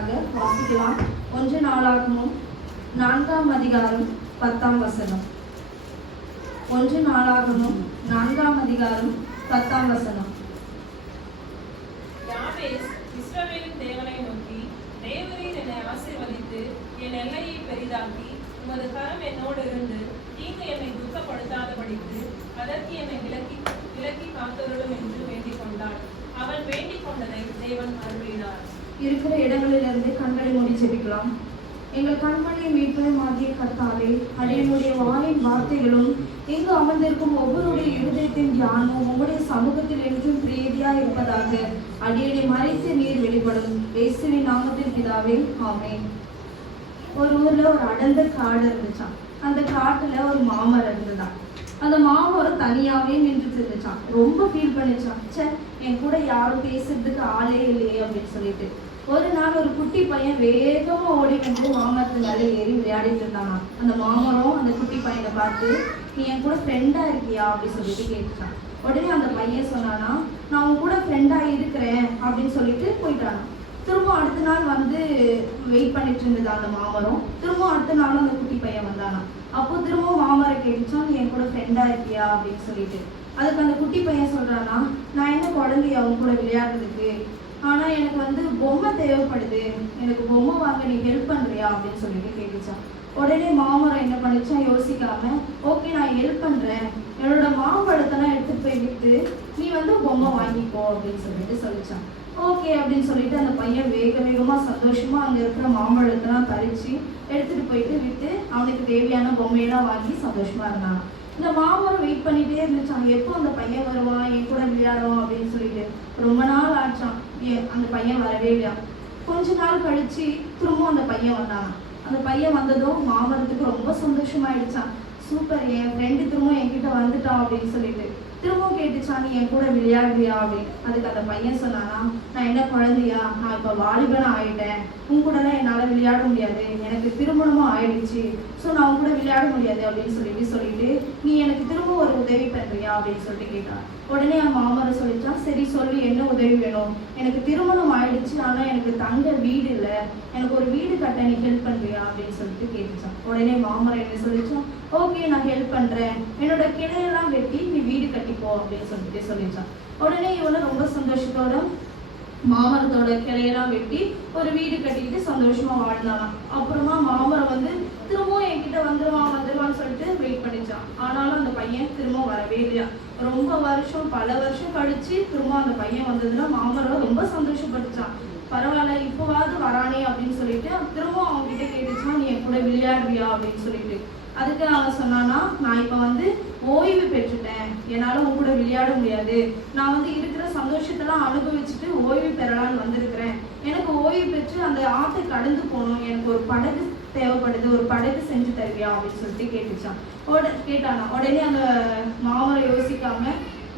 நமக்காக வாசிக்கலாம். 1 நாளாகமம் 4ஆம் அதிகாரம் 10ஆம் வசனம். 1 நாளாகமம் 4ஆம் அதிகாரம் 10ஆம் வசனம். யாபேஸ் இஸ்ரவேலின் தேவனை நோக்கி, தேவரீர் என்னை ஆசீர்வதித்து என் எல்லையை பெரிதாக்கி உமது கரம் என்னோடு இருந்து தீங்கு என்னை துக்கப்படுத்தாதபடிக்கு அதற்கு என்னை விலக்கி காத்தருளும் என்று வேண்டிக் கொண்டாள். அவன் வேண்டிக் கொண்டதை தேவன் அருளினார். இருக்கிற இடங்களிலிருந்து கண்களை மூடி ஜெபிக்கலாம். எங்கள் கண்மணியை மீட்பதும் ஆகிய கர்த்தாவே, அடியனுடைய வாயின் வார்த்தைகளும் இங்கு அமர்ந்திருக்கும் ஒவ்வொருடைய இருதயத்தின் தியானமும் உங்களுடைய சமூகத்தில் என்றும் பிரீதியா இருப்பதாக. அடியனை மறைத்து நீர் வெளிப்படும். இயேசுவின் நாமத்தில் பிதாவே, ஆமென். ஒரு ஊர்ல ஒரு அடர்ந்த காடு இருந்துச்சான். அந்த காட்டுல ஒரு மாமரம் இருந்துதான். அந்த மாமரம் தனியாவே நின்றுட்டு இருந்துச்சான். ரொம்ப ஃபீல் பண்ணிச்சான், சே என் கூட யாரும் பேசுறதுக்கு ஆளே இல்லையே அப்படின்னு சொல்லிட்டு. ஒரு நாள் ஒரு குட்டி பையன் வேகமா ஓடி வந்து மாமரத்து மேல ஏறி விளையாடிட்டு இருந்தானா. அந்த மாமரம் அந்த குட்டி பையனை பார்த்து, நீ என் கூட ஃப்ரெண்டா இருக்கியா அப்படின்னு சொல்லிட்டு கேட்டுச்சான். உடனே அந்த பையன் சொன்னானா, நான் உன் கூட ஃப்ரெண்டா இருக்கிறேன் அப்படின்னு சொல்லிட்டு போயிட்டானா. திரும்ப அடுத்த நாள் வந்து வெயிட் பண்ணிட்டு இருந்தது அந்த மாமரம். திரும்ப அடுத்த நாளும் அந்த குட்டி பையன் வந்தானா. அப்போ திரும்ப மாமரம் கேட்டுச்சான், நீ என் கூட ஃப்ரெண்டா இருக்கியா அப்படின்னு சொல்லிட்டு. அதுக்கு அந்த குட்டி பையன் சொல்றானா, நான் என்ன குழந்தைய அவங்க கூட விளையாடுறதுக்கு, ஆனா எனக்கு வந்து பொம்மை தேவைப்படுது, எனக்கு பொம்மை வாங்க நீ ஹெல்ப் பண்றியா அப்படின்னு சொல்லிட்டு கேட்டுச்சான். உடனே மாமரம் என்ன பண்ணிச்சா, யோசிக்காம, ஓகே நான் ஹெல்ப் பண்றேன், என்னோட மாம்பழத்தெல்லாம் எடுத்துட்டு போய் விட்டு நீ வந்து பொம்மை வாங்கிக்கோ அப்படின்னு சொல்லிட்டு சொல்லிச்சான். ஓகே அப்படின்னு சொல்லிட்டு அந்த பையன் வேகமா சந்தோஷமா அங்க இருக்கிற மாம்பழத்தெல்லாம் பறிச்சு எடுத்துட்டு போயிட்டு விட்டு அவனுக்கு தேவையான பொம்மையெல்லாம் வாங்கி சந்தோஷமா இருந்தான். இந்த மாமரம் வெயிட் பண்ணிட்டே இருந்துச்சான், எப்போ அந்த பையன் வருவான் என் கூட விளையாடுவான் அப்படின்னு சொல்லிட்டு. ரொம்ப நாள் ஆச்சான், அந்த பையன் வரவே இல்லையா. கொஞ்ச நாள் கழிச்சு திரும்ப அந்த பையன் வந்தானா. அந்த பையன் வந்ததும் மாமரத்துக்கு ரொம்ப சந்தோஷமாயிடுச்சான். சூப்பர், என் ஃப்ரெண்டு திரும்ப என்கிட்ட வந்துட்டான் அப்படின்னு சொல்லிட்டு. திரும்பவும் கேட்டுச்சான், நீ என் கூட விளையாடுறியா அப்படின்னு. அதுக்கு அந்த பையன் சொன்னானா, நான் என்ன குழந்தையா, நான் இப்போ வாலிபனா ஆயிட்டேன், உன் கூடலாம் என்னால் விளையாட முடியாது, எனக்கு திருமணமும் ஆயிடுச்சு, ஸோ நான் உன் கூட விளையாட முடியாது அப்படின்னு சொல்லிட்டு நீ எனக்கு திரும்ப ஒரு உதவி பண்ணுறியா அப்படின்னு சொல்லிட்டு கேட்டான். உடனே அவன் மாமரம் சொல்லிச்சான், சரி சொல்லி என்ன உதவி வேணும், எனக்கு திருமணம் ஆயிடுச்சு ஆனால் எனக்கு தங்க வீடு இல்லை, எனக்கு ஒரு வீடு கட்ட நீ ஹெல்ப் பண்ணுறியா அப்படின்னு சொல்லிட்டு கேட்டுச்சான். உடனே மாமரம் என்ன சொல்லிச்சான், ஓகே நான் ஹெல்ப் பண்ணுறேன், என்னோட கிளையெல்லாம் வெட்டி நீ வீடு கட்டிப்போ அப்படின்னு சொல்லிட்டு சொல்லிச்சான். உடனே இவனை ரொம்ப சந்தோஷத்தோட மாமரத்தோட கிளையெல்லாம் வெட்டி ஒரு வீடு கட்டிக்கிட்டு சந்தோஷமா வாழ்ந்தானாம். அப்புறமா மாமரம் வந்து திரும்பவும் என்கிட்ட வந்துருவான்னு சொல்லிட்டு வெயிட் பண்ணிச்சான். ஆனாலும் அந்த பையன் திரும்ப வரவே இல்லையா. பல வருஷம் கழிச்சு திரும்ப அந்த பையன் வந்ததுன்னா மாமரம் ரொம்ப சந்தோஷப்பட்டுச்சான். பரவாயில்ல இப்போவாவது வரானே அப்படின்னு சொல்லிட்டு திரும்ப அவங்க கிட்ட கேட்டுச்சான், நீ என் கூட விளையாடுறியா அப்படின்னு சொல்லிட்டு. அதுக்கு அவன் சொன்னானா, நான் இப்போ வந்து ஓய்வு பெற்றுட்டேன், என்னால் உன் கூட விளையாட முடியாது, நான் வந்து இருக்கிற சந்தோஷத்தெல்லாம் அனுபவிச்சுட்டு ஓய்வு பெறலான்னு வந்திருக்கிறேன், எனக்கு ஓய்வு பெற்று அந்த ஆற்றை கடந்து போகணும், எனக்கு ஒரு படகு தேவைப்படுது, ஒரு படகு செஞ்சு தருவியா அப்படின்னு சொல்லிட்டு கேட்டானா. உடனே அந்த மாமரம் யோசிக்காம,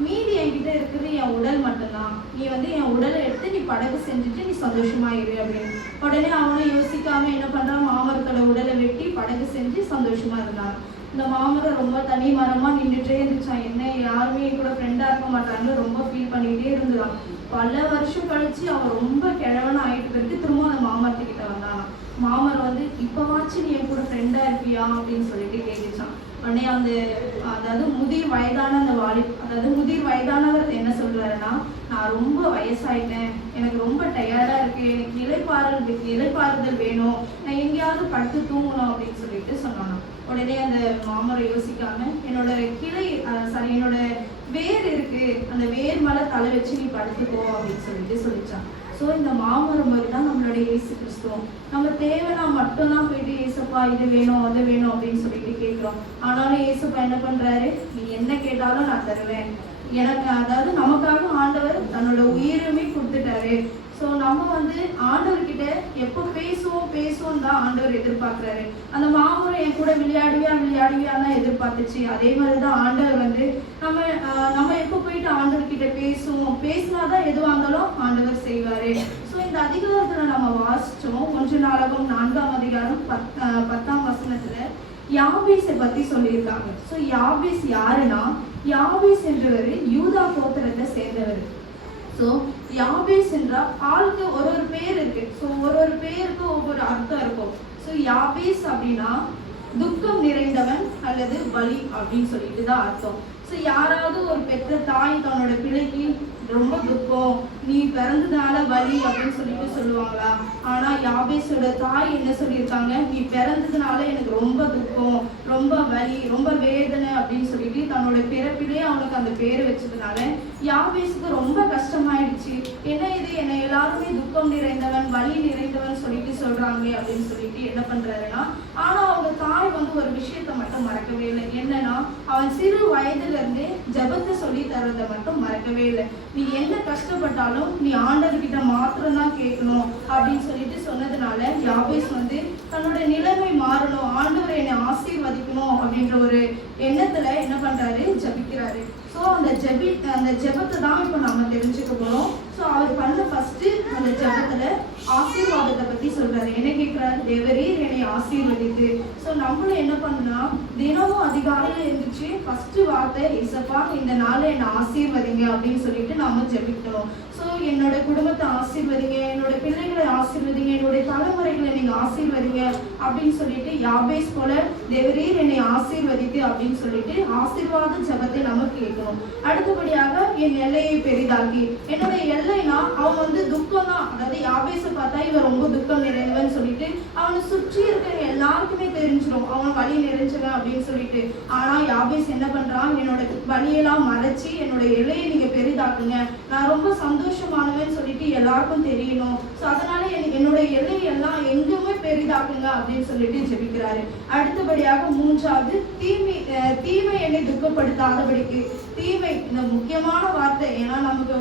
மீதி என்கிட்ட இருக்கிறது என் உடல் மட்டும்தான், நீ வந்து என் உடலை எடுத்து நீ படகு செஞ்சுட்டு நீ சந்தோஷமா இரு அப்படின்னு. உடனே அவனை யோசிக்காம என்ன பண்றான், மாமரத்தோட உடலை வெட்டி படகு செஞ்சு சந்தோஷமா இருந்தான். இந்த மாமரம் ரொம்ப தனி மரமா நின்றுட்டே இருந்துச்சான். என்ன யாருமே கூட ஃப்ரெண்டா இருக்க மாட்டாங்கன்னு ரொம்ப ஃபீல் பண்ணிக்கிட்டே இருந்துதான். பல வருஷம் கழிச்சு அவன் ரொம்ப கிழவனா ஆயிட்டு பிறகு திரும்ப அந்த மாமரத்துக்கிட்ட வந்தான். மாமரம் வந்து இப்பவாச்சும் நீ என் கூட ஃப்ரெண்டா இருப்பியா அப்படின்னு சொல்லிட்டு கேட்டுச்சான். உடனே அதாவது முதிர் வயதானவர் என்ன சொல்றாருன்னா, நான் ரொம்ப வயசாயிட்டேன், எனக்கு ரொம்ப டயர்டா இருக்கு, எனக்கு இலைப்பாறுதல் வேணும், நான் எங்கேயாவது படுத்து தூங்கணும் அப்படின்னு சொல்லிட்டு சொன்னானா. உடனே அந்த மாமரம் யோசிக்காம, என்னோட வேர் இருக்கு, அந்த வேர் மேல தலை வச்சு நீ படுத்துக்கோ அப்படின்னு சொல்லிட்டு சொல்லிச்சான். ஸோ இந்த மாமரம் மாதிரி தான் நம்மளுடைய இயேசு கிறிஸ்துவம். நம்ம தேவைன்னா மட்டும்தான் போயிட்டு ஏசப்பா இது வேணும் அது வேணும் அப்படின்னு சொல்லிட்டு கேட்குறோம். ஆனாலும் ஏசப்பா என்ன பண்றாரு, நீ என்ன கேட்டாலும் நான் தருவேன், எனக்கு அதாவது நமக்காக ஆண்டவர் தன்னோட உயிருமே கொடுத்துட்டாரு. ஸோ நம்ம வந்து ஆண்டவர்கிட்ட எப்போ பேசுவோம் தான் ஆண்டவர் எதிர்பார்க்குறாரு. அந்த மாமரம் என் கூட விளையாடுவியா தான் எதிர்பார்த்துச்சு. அதே மாதிரி தான் ஆண்டவர் வந்து நம்ம எப்போ போயிட்டு ஆண்டவர்கிட்ட பேசினாதான் எதுவாக இருந்தாலும் ஆண்டவர் செய்வாரு. ஸோ இந்த அதிகாரத்துல நம்ம வாசிச்சோம். 1 நாளாகமம் 4ஆம் அதிகாரம் 10ஆம் வசனத்துல யாபேஸை பத்தி சொல்லியிருக்காங்க. ஸோ யாபேஸ் யாருன்னா, யாபேஸ் என்றவர் யூதா கோத்திரத்தை சேர்ந்தவர். ஸோ யாபேஸ் என்றால் ஆளுக்கு ஒரு பேர் இருக்கு. ஸோ ஸோ ஒரு பேருக்கு ஒவ்வொரு அர்த்தம் இருக்கும். ஸோ யாபேஸ் அப்படின்னா துக்கம் நிறைந்தவன் அல்லது வலி அப்படின்னு சொல்லிட்டு தான் அர்த்தம். ஸோ யாராவது ஒரு பெற்ற தாய் தன்னோட பிள்ளைக்கு ரொம்ப துக்கம், நீ பிறந்ததுனால வலி அப்படின்னு சொல்லிட்டு சொல்லுவாங்களா? ஆனா யாபேஸோட தாய் என்ன சொல்லியிருக்காங்க, நீ பிறந்ததுனால எனக்கு ரொம்ப துக்கம், ரொம்ப வலி, ரொம்ப வேதனை அப்படின்னு சொல்லிட்டு தன்னோட பிறப்பிலேயே அவனுக்கு அந்த பேரை வச்சதுனால யாபேஸுக்கு ரொம்ப கஷ்டமாயிடுச்சு. என்ன இது, என்னை எல்லாருமே துக்கம் நிறைந்தவன் வலி நிறைந்தவன் சொல்லிட்டு சொல்றாங்க அப்படின்னு சொல்லிட்டு என்ன பண்றாருன்னா, ஆனா அவங்க தாய் வந்து ஒரு விஷயத்த மட்டும் மறக்கவே இல்லை. என்னன்னா, அவன் சிறு வயதுல இருந்தே ஜபத்தை சொல்லி தர்றதை மட்டும் மறக்கவே இல்லை. நீ என்ன கஷ்டப்பட்டாலும் நீ ஆண்டவர்கிட்ட மாத்திரம் தான் கேட்கணும் அப்படின்னு சொல்லிட்டு சொன்னதுனால யாபேஸ் வந்து தன்னோட நிலைமை மாறணும், ஆண்டவர் என்னை ஆசீர்வதிக்கணும் அப்படின்ற ஒரு எண்ணத்துல என்ன பண்றாரு, ஜபிக்கிறாரு. ஸோ அந்த ஜெபத்தை தான் இப்போ நம்ம தெரிஞ்சுக்க போறோம். ஸோ அவர் பண்ண ஃபர்ஸ்ட் அந்த ஜெபத்துல ஆசீர்வாதத்தை பத்தி சொல்றாரு. என்ன கேட்கிறாரு, தேவரீர் என்னை ஆசீர்வதித்து. ஸோ நம்மளும் என்ன பண்ணா, தினமும் அதிகாலையில இருந்துச்சு ஃபர்ஸ்ட் வார்த்தை, இசப்பா இந்த நாளை என்னை ஆசீர்வதிங்க அப்படின்னு சொல்லிட்டு நாம ஜெபிக்கணும். ஸோ என்னோட குடும்பத்தை ஆசீர்வதிங்க, என்னோட பிள்ளைகளை ஆசீர்வதிங்க, என்னுடைய தலைமுறைகளை நீங்க ஆசீர்வதிங்க அப்படின்னு சொல்லிட்டு யாபேஸ் போல தேவரீர் என்னை ஆசீர்வதித்து அப்படின்னு சொல்லிட்டு ஆசீர்வாத ஜெபத்தை நம்ம கேட்கணும். அடுத்தபடியாக என் எல்லையை பெரிதாக்கி. என்னோட எல்லைனா அவன் வந்து துக்கம் தான், அதாவது யாபேஸை பார்த்தா இவன் ரொம்ப துக்கம் நிறைந்தவன் சொல்லிட்டு அவனை சுற்றி இருக்கிற எல்லாருக்குமே தெரிஞ்சிடும் அவன் வலி நிறைஞ்சவன் அப்படின்னு சொல்லிட்டு. ஆனா யாபேஸ் என்ன பண்றான், என்னோட வலியெல்லாம் மறைச்சி என்னோட எல்லையை நீங்க பெரிதாக்குங்க, நான் ரொம்ப சந்தோஷமானவன் சொல்லிட்டு எல்லாருக்கும் தெரியணும். ஸோ அதனால என்னோட எல்லையெல்லாம் எங்குமே பெரிதாக்குங்க அப்படின்னு சொல்லிட்டு ஜெபிக்கிறாரு. அடுத்தபடியாக மூன்றாவது, தீமை என்னை துக்கப்படுத்தாதபடிக்கு. தீமை இந்த முக்கியமான வார்த்தை. ஏன்னா நமக்கு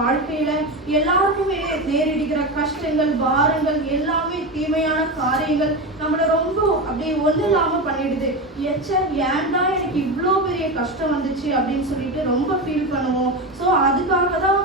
வாழ்க்கையில எல்லாருக்குமே நேரிடுகிற கஷ்டங்கள், பாரங்கள், எல்லாமே தீமையான காரியங்கள் நம்மள ரொம்ப அப்படியே ஒண்ணு இல்லாம பண்ணிடுது. ஏன்டா எனக்கு இவ்வளோ பெரிய கஷ்டம் வந்துச்சு அப்படின்னு சொல்லிட்டு ரொம்ப ஃபீல் பண்ணுவோம். ஸோ அதுக்காக தான்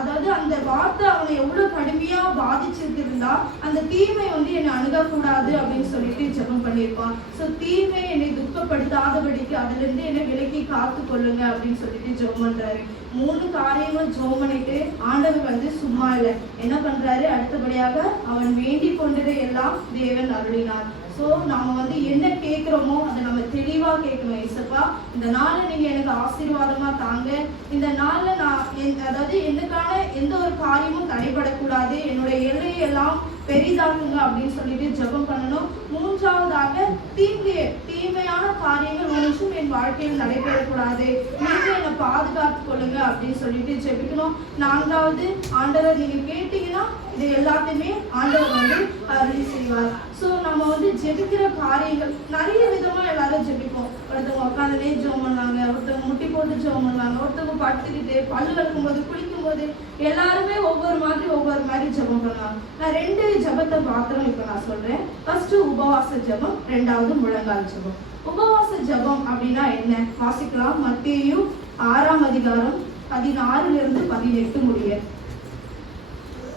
அதாவது அந்த வார்த்தை அவனை எவ்வளவு கடுமையா பாதிச்சிருந்தா அந்த தீமை வந்து என்னை அணுகக்கூடாது அப்படின்னு சொல்லிட்டு ஜெபம் பண்ணியிருப்பான். ஸோ தீமை என்னை துக்கப்படுத்தாதபடிக்கு அதுல இருந்து என்னை விலக்கி காத்து கொள்ளுங்க அப்படின்னு சொல்லிட்டு ஜெபம் பண்றாரு. 3 காரியங்களும் ஜெபம் பண்ணிட்டு ஆண்டவர் வந்து சும்மா இல்லை, என்ன பண்றாரு, அடுத்தபடியாக அவன் வேண்டி கொண்டதை எல்லாம் தேவன் அருளினார். ஸோ நாம வந்து என்ன கேட்குறோமோ அதை நம்ம தெளிவா கேட்கணும். இசப்பா இந்த நாளை நீங்க எனக்கு ஆசீர்வாதமா தாங்க, இந்த நாள்ல நான் அதாவது எனக்கான எந்த ஒரு காரியமும் தடைபடக்கூடாது, என்னோட எல்லையெல்லாம் பெரிதாக்குங்க அப்படின்னு சொல்லிட்டு ஜெபம் பண்ணணும். மூன்றாவதாக தீமையான காரியங்கள் ஒன்றும் என் வாழ்க்கையில் நடைபெறக்கூடாது, நீங்க என்னை பாதுகாத்து கொள்ளுங்க அப்படின்னு சொல்லிட்டு ஜெபிக்கணும். 4வது, ஆண்டவர் நீங்க கேட்டீங்கன்னா இது எல்லாத்தையுமே ஆண்டவர் வந்து அருளி செய்வார். ஸோ நம்ம வந்து ஜெபிக்கிற காரியங்கள் நிறைய விதமா எல்லாரும் ஜெபிப்போம். ஒருத்தவங்க உட்காந்துனே ஜெபம் பண்ணாங்க, ஒருத்தவங்க முட்டி போட்டு ஜெபம் பண்ணாங்க, ஒருத்தவங்க படுத்துக்கிட்டு பல்லு வளர்க்கும் போது குளிக்கும் போது எல்லாருமே ஒவ்வொரு மாதிரி ஜெபம் பண்ணுவாங்க. நான் 2 ஜெபத்தை மாத்திரம் இப்ப நான் சொல்றேன். ஃபர்ஸ்ட் உபவாச ஜெபம், 2வது முழங்கால் ஜெபம். உபவாச ஜெபம் அப்படின்னா என்ன வாசிக்கலாம். மத்தேயு 6ஆம் அதிகாரம் 16 - 18 முடிய.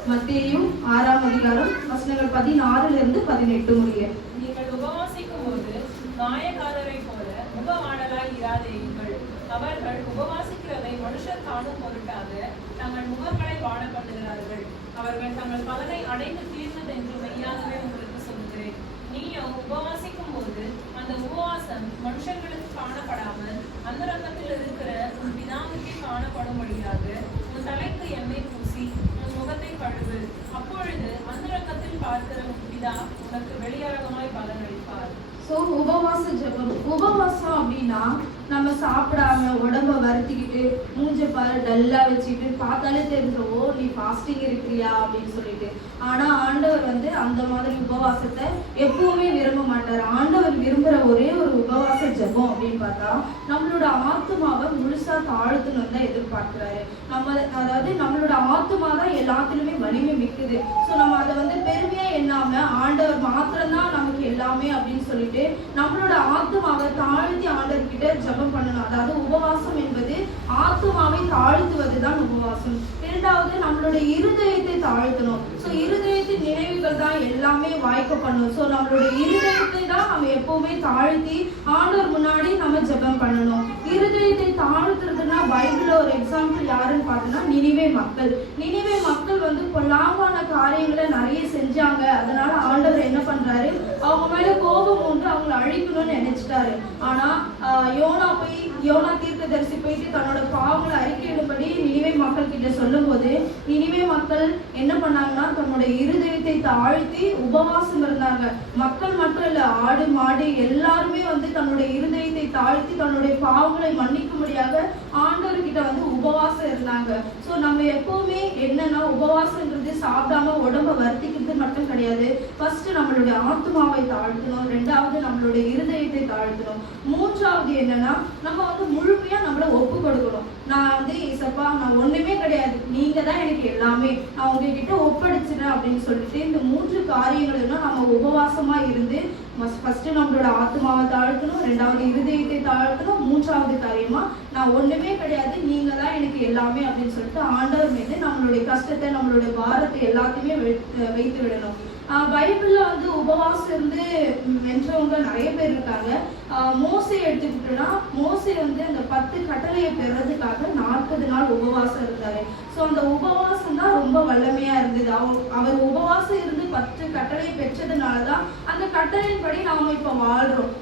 மத்தேயு 6ஆம் அதிகாரம் வசனங்கள் 16 - 18 முடிய. நீங்கள் உபவாசிக்கும் போது மாயக்காரரை போல முகவாடலாய் இராதேயுங்கள். அவர்கள் உபவாசிக்கிறதை மனுஷர் காணும் பொருட்டாக தங்கள் முகங்களை வாட பண்ணுகிறார்கள். அவர்கள் தங்கள் பலனை அடைந்து தீர்ந்ததென்று மெய்யாகவே உங்களுக்கு சொல்கிறேன். நீயும் உபவாசிக்கும் போது அந்த உபவாசம் மனுஷங்களுக்கு காணப்படாமல் அந்தரங்கத்தில் இருக்கிற உன் பிதாவுக்கே காணப்படும்படியாக உன் தலைக்கு எண்ணெய் பூசி உன் முகத்தை கழுவு. அப்பொழுது அந்தரங்கத்தில் பார்க்கிற உன் பிதா உனக்கு வெளியரங்கமாய் பலன் அளிப்பார். ஸோ உபவாச ஜெபம். உபவாசம் அப்படின்னா நம்ம சாப்பிடாம உடம்ப வருத்திக்கிட்டு மூஞ்ச பாரு டல்லா வச்சுக்கிட்டு பார்த்தாலே தெரிஞ்சோ நீ ஃபாஸ்டிங் இருக்கிறியா அப்படின்னு சொல்லிட்டு. ஆனா ஆண்டவர் வந்து அந்த மாதிரி உபவாசத்தை எப்பவுமே விரும்ப மாட்டார். ஆண்டவர் விரும்புற ஒரே ஒரு உபவாச ஜெபம் அப்படின்னு பார்த்தா நம்மளோட ஆத்மாவை முழுசா தாழ்த்தணும் தான் எதிர்பார்க்கிறாரு. அதாவது நம்மளோட ஆத்மா தான் எல்லாத்திலுமே வலிமை மிக்குது. ஸோ நம்ம அதை வந்து பெருமையா எண்ணாம ஆண்டவர் மாத்திரம்தான் நமக்கு எல்லாமே அப்படின்னு சொல்லிட்டு நம்மளோட ஆத்மாவை தாழ்த்தி ஆண்டவர்கிட்ட ஜெபம் பண்ணணும். அதாவது உபவாசம் என்பது ஆத்மாவை தாழ்த்துவதுதான் உபவாசம். 2வது நம்மளோட இருதயத்தை தாழ்த்தணும். ஸோ இருதயத்தின் நினைவுகள் காரியங்கள் தான் எல்லாமே வாய்க்க பண்ணும். ஸோ நம்மளுடைய இருதயத்தை தான் நம்ம எப்பவுமே தாழ்த்தி ஆண்டவர் முன்னாடி நம்ம ஜெபம் பண்ணணும். இருதயத்தை தாழ்த்துறதுன்னா பைபிள்ல ஒரு எக்ஸாம்பிள் யாருன்னு பார்த்தோம்னா நினிவே மக்கள். நினிவே மக்கள் வந்து பொல்லாங்கான காரியங்களை நிறைய செஞ்சாங்க. அதனால ஆண்டவர் என்ன பண்றாரு, அவங்க மேல கோபம் உண்டு அவங்களை அழிக்கணும்னு நினைச்சிட்டாரு. ஆனா யோனா தீர்க்கதரிசி போயிட்டு தன்னோட பாவங்களை அறிக்கையிடும்படி நினிவே மக்கள் கிட்ட சொல்லும் போது நினிவே மக்கள் என்ன பண்ணாங்கன்னா தன்னோட இருதயத்தை தாழ்த்தி உபவாசம் இருந்தாங்க. மக்கள் மட்டும் இல்ல, ஆடு மாடு எல்லாருமே வந்து தன்னுடைய இருதயத்தை தாழ்த்தி தன்னுடைய பாவங்களை மன்னிக்கும்படியாக ஆண்டவர் கிட்ட வந்து உபவாசம் இருந்தாங்க. ஸோ நம்ம எப்பவுமே என்னன்னா உபவாசம்ன்றது சாப்பிடாம உடம்ப வருத்திக்கிறது மட்டும் கிடையாது. ஃபர்ஸ்ட் நம்மளுடைய ஆத்மாவை தாழ்த்தணும், ரெண்டாவது நம்மளுடைய இருதயத்தை தாழ்த்தணும், மூன்றாவது என்னன்னா நம்ம வந்து முழுமையா நம்மள ஒப்பு கொடுக்கணும். நான் வந்து ஏசப்பா நான் ஒண்ணுமே கிடையாது, நீங்க தான் எனக்கு எல்லாமே, நான் உங்ககிட்ட ஒப்படைச்சிடறேன் அப்படின்னு சொல்லிட்டு இந்த 3 காரியங்களும் நம்ம உபவாசமா இருந்து ஃபர்ஸ்ட் நம்மளோட ஆத்மாவை தாழ்த்தணும், ரெண்டாவது இருதயத்தை தாழ்த்தணும், மூன்றாவது காரியமா நான் ஒண்ணுமே கிடையாது, நீங்க தான் எனக்கு எல்லாமே அப்படின்னு சொல்லிட்டு ஆண்டவர் மீது நம்மளுடைய கஷ்டத்தை நம்மளுடைய பாரத்தை எல்லாத்தையுமே வைத்து விடணும். பைபிள்ல வந்து உபவாசம் இருந்து வென்றவங்க நிறைய பேர் இருக்காங்க. மோசே எடுத்துக்கிட்டோம்னா மோசே வந்து அந்த 10 கட்டளையை பெறதுக்காக 40 நாள் உபவாசம் இருந்தாரு. ஸோ அந்த உபவாசம் தான் ரொம்ப வல்லமையா இருந்தது. அவர் உபவாசம் இருந்து 10 கட்டளையை பெற்றதுனாலதான் அந்த கட்டளையின்படி நாம இப்ப வாழ்றோம்.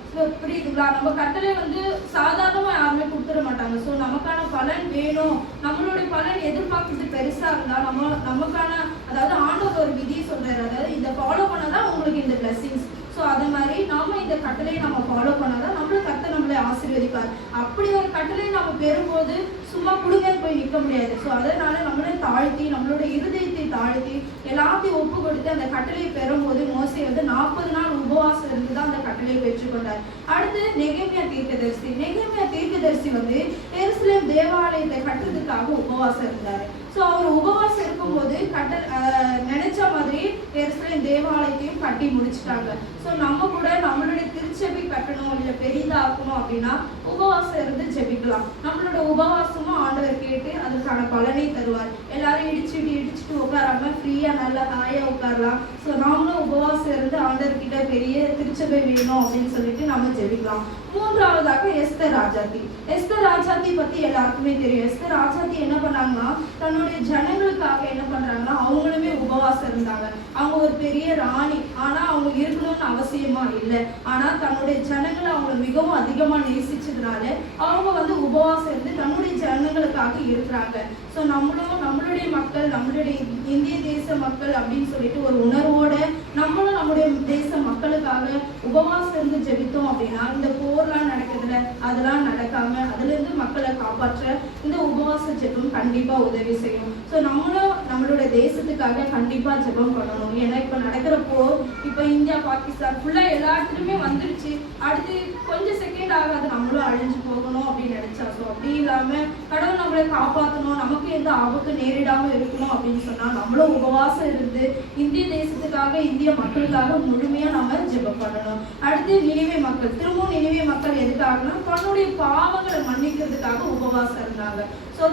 புரியுதுங்களா? நம்ம கட்டளை வந்து சாதாரணமா யாருமே கொடுத்துட மாட்டாங்க. ஸோ நமக்கான பலன் வேணும், நம்மளுடைய பலன் எதிர்பார்க்கறது பெருசா இருந்தா நமக்கான அதாவது ஆண்டவர் ஒரு விதியை சொல்றாரு, அதாவது இதை ஃபாலோ பண்ணாதான் உங்களுக்கு இந்த பிளெஸிங்ஸ். ஸோ அதே மாதிரி நாம இந்த கட்டளையை நம்ம ஃபாலோ பண்ணாதான் நம்மளை ஆசீர்வதிப்பார். அப்படி ஒரு கட்டளையை நம்ம பெறும்போது சும்மா குடுங்கன்னு போய் நிற்க முடியாது. ஸோ அதனால நம்மளை தாழ்த்தி நம்மளோட இருதயத்தை தாழ்த்தி எல்லாத்தையும் ஒப்பு கொடுத்து அந்த கட்டளையை பெறும்போது மோசே வந்து 40 நாள் உபவாசம் இருந்து தான் அந்த கட்டளையை பெற்றுக்கொண்டார். அடுத்து நெகேமியா தீர்க்கதரிசி வந்து எருசலேம் தேவாலயத்தை கட்டுறதுக்காக உபவாசம் இருந்தாரு. ஸோ அவர் உபவாசம் இருக்கும்போது நினைச்ச மாதிரி எருசலேம் தேவாலயத்தையும் கட்டி முடிச்சுட்டாங்க. ஸோ நம்ம கூட நம்மளுடைய திருச்சபை கட்டணும் இல்லை பெரிதாக்கணும் அப்படின்னா உபவாசம் இருந்து ஜெபிக்கலாம். நம்மளோட உபவாசமும் ஆண்டவர் கேட்டு அதுக்கான பலனை தருவார். எல்லாரும் இடிச்சுட்டு உட்காராம ஃப்ரீயா நல்லா ஹாயா உட்காரலாம். ஸோ நாமளும் உபவாசம் இருந்து ஆண்டவர் கிட்ட பெரிய திருச்சபை வேணும் அப்படின்னு சொல்லிட்டு நம்ம ஜெபிக்கலாம். மூன்றாவதாக எஸ்தர் ராஜாத்தி பத்தி எல்லாருக்குமே தெரியும். எஸ்தர் ராஜாத்தி என்ன பண்ணாங்கன்னா தன்னுடைய ஜனங்களுக்காக என்ன பண்றாங்கன்னா அவங்களுமே உபவாசம் இருந்தாங்க. அவங்க ஒரு பெரிய ராணி, ஆனா அவங்க இருக்கணும்னு அவசியமா இல்லை. ஆனா தன்னுடைய ஜனங்களை அவங்க மிகவும் அதிகமா நேசிச்சதுனால அவங்க வந்து உபவாசம் இருந்து தன்னுடைய ஜனங்களுக்காக இருக்கிறாங்க. ஸோ நம்மளுடைய மக்கள், நம்மளுடைய இந்திய தேச மக்கள் அப்படின்னு சொல்லிட்டு ஒரு உணர்வோட நம்மளும் நம்முடைய தேச மக்களுக்காக உபவாசம் இருந்து ஜெபித்தோம் அப்படின்னா இந்த போர்லாம் நடக்குதுல அதெல்லாம் நடக்காம அதுல இருந்து மக்களை காப்பாற்ற இந்த உபவாச ஜெபம் கண்டிப்பா உதவி செய்யும். ஸோ நம்மளும் நம்மளோட தேசத்துக்காக கண்டிப்பா ஜெபம் பண்ணணும். ஏன்னா இப்ப நடக்கிற போர் இப்ப இந்தியா பாகிஸ்தான் ஃபுல்லா எல்லா இடத்துலயுமே வந்துருச்சு. அடுத்து கொஞ்சம் செகண்ட் ஆகாது நம்மளும் அழிஞ்சு போகணும் அப்படின்னு நினைச்சா. ஸோ அப்படி இல்லாம கடவுள் நம்மளை காப்பாற்றணும், நமக்கு எந்த ஆபத்து நேரிடாம இருக்கணும் அப்படின்னு சொன்னா நம்மளும் உபவாசம் இருந்து இந்திய தேசத்துக்காக இந்திய மக்களுக்காக முழுமையா நம்ம ஜெபம் பண்ணணும். அடுத்து நினிவே மக்கள், திரும்பவும் நினிவே மக்கள் எதுக்காகனா தன்னுடைய பாவங்களை மன்னிக்கிறதுக்காக உபவாசம் இருந்தாங்க. ஸோ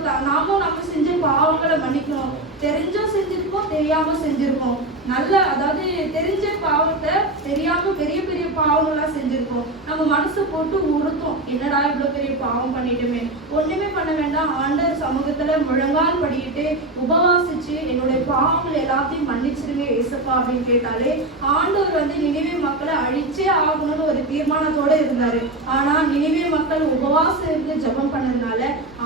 நம்ம செஞ்ச பாவங்களை மன்னிக்கணும். தெரிஞ்சும் செஞ்சிருக்கோம், தெரியாம செஞ்சிருக்கோம். அதாவது தெரிஞ்ச பாவத்தை தெரியாம பெரிய பெரிய பாவங்கள்லாம் செஞ்சிருக்கோம். நம்ம மனசு போட்டு உறுத்தோம், என்னடா இவ்வளவு பெரிய பாவம் பண்ணிட்டுமே. ஒண்ணுமே பண்ண வேண்டாம், ஆண்டவர் சமூகத்துல முழங்கால் படிக்கிட்டு உபவாசிச்சு என்னுடைய பாவங்கள் எல்லாத்தையும் மன்னிச்சிருங்க ஏசப்பா அப்படின்னு கேட்டாலே ஆண்டவர் வந்து நினிவே மக்களை அழிச்சே ஆகணும்னு ஒரு தீர்மானத்தோட இருந்தாரு. ஆனா நினிவே மக்கள் உபவாசம் இருந்து ஜெபம் பண்ணதுனால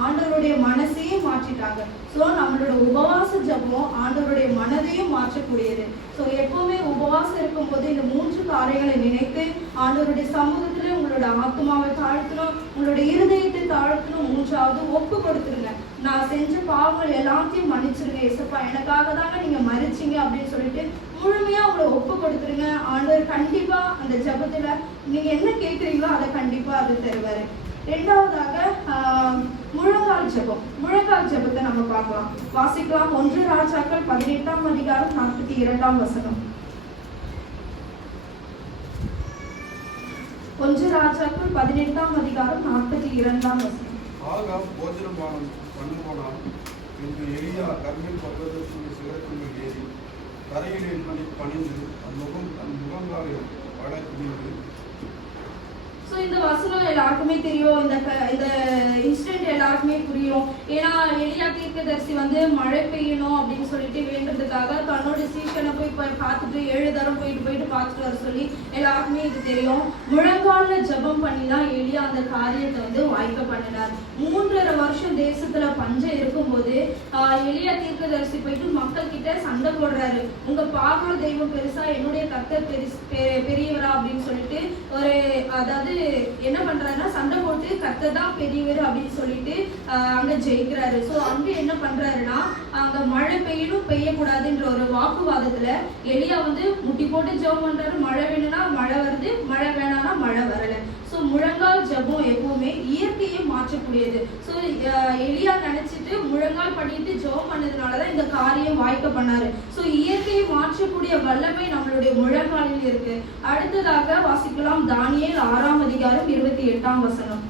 ஆண்டவருடைய மனசையே மாற்றிட்டாங்க. ஸோ நம்மளோட உபவாச ஜெபம் ஆண்டவருடைய மனதையும் மாற்றக்கூடியது. ஸோ எப்பவுமே உபவாசம் இருக்கும்போது இந்த 3 காரியங்களை நினைத்து ஆண்டவருடைய சமூகத்துல உங்களோட ஆத்மாவை தாழ்த்தணும், உங்களோட இருதயத்தை தாழ்த்தணும், மூன்றாவது ஒப்பு கொடுத்துருங்க. நான் செஞ்ச பாவங்கள் எல்லாத்தையும் மன்னிச்சிருங்க ஏசப்பா, எனக்காக தாங்க நீங்க மறிச்சிங்க அப்படின்னு சொல்லிட்டு முழுமையா உங்களை ஒப்பு கொடுத்துருங்க. ஆண்டவர் கண்டிப்பா அந்த ஜெபத்துல நீங்க என்ன கேட்குறீங்களோ அதை கண்டிப்பா அது தருவாரு. இரண்டாவதாக முழங்கால் ஜெபத்தை நம்ம பார்க்கலாம், வாசிக்கலாம். 1 ராஜாக்கள் 18ஆம் அதிகாரம் 42ஆம் வசனம். 1 ராஜாக்கள் 18ஆம் அதிகாரம் 42ஆம் வசனம். ஆகாப் போஜனபானம் பண்ணுவானாம் என்று எலியா கர்மேல் பர்வதத்தின் சிகரத்தின் மேல் ஏறி தரையிலே பணிந்து தன் முகங்காலை பட குனிந்து. ஸோ இந்த வசனம் எல்லாருக்குமே தெரியும், இந்த இன்சிடென்ட் எல்லாருக்குமே புரியும். ஏன்னா எலியா தீர்க்கதரிசி வந்து மழை பெய்யணும் அப்படின்னு சொல்லிட்டு வேண்டுறதுக்காக தன்னோட சீஷனை போய் பார்த்துட்டு 7 தரம் போயிட்டு பார்த்துட்டு வர சொல்லி எல்லாருக்குமே இது தெரியும். முழங்கால ஜெபம் பண்ணி தான் எலியா அந்த காரியத்தை வந்து வாய்க்க பண்ணினார். 3.5 வருஷம் தேசத்துல பஞ்சம் இருக்கும்போது எலியா தீர்க்கதரிசி போயிட்டு மக்கள் கிட்ட சண்டை போடுறாரு. உங்க பார்க்குற தெய்வம் பெருசா, என்னுடைய கர்த்தர் பெரியவரா அப்படின்னு சொல்லிட்டு அதாவது என்ன பண்றாருன்னா சண்டை போட்டு கர்த்தர் தான் பெரியவர் அப்படின்னு சொல்லிட்டு அங்க ஜெயிக்கிறாரு. ஸோ அங்க என்ன பண்றாருன்னா அங்க மழை பெய்யணும் பெய்யக்கூடாதுன்ற ஒரு வாக்குவாதத்துல எலியா வந்து முட்டி போட்டு ஜெபம் பண்றாரு. மழை வேணும்னா மழை வருது, மழை வேணாம்னா மழை வரல. ஸோ முழங்கால் ஜெபம் எப்பவுமே இயற்கையை மாற்றக்கூடியது. ஸோ எலியா நினைச்சிட்டு முழங்கால் பண்ணிட்டு ஜெபம் பண்ணதுனாலதான் இந்த காரியம் வாய்க்க பண்ணாரு. ஸோ இயற்கையை மாற்றக்கூடிய வல்லமை நம்மளுடைய முழங்காலில் இருக்கு. அடுத்ததாக வாசிக்கலாம் தானியேல் 6ஆம் அதிகாரம் 28ஆம் வசனம்.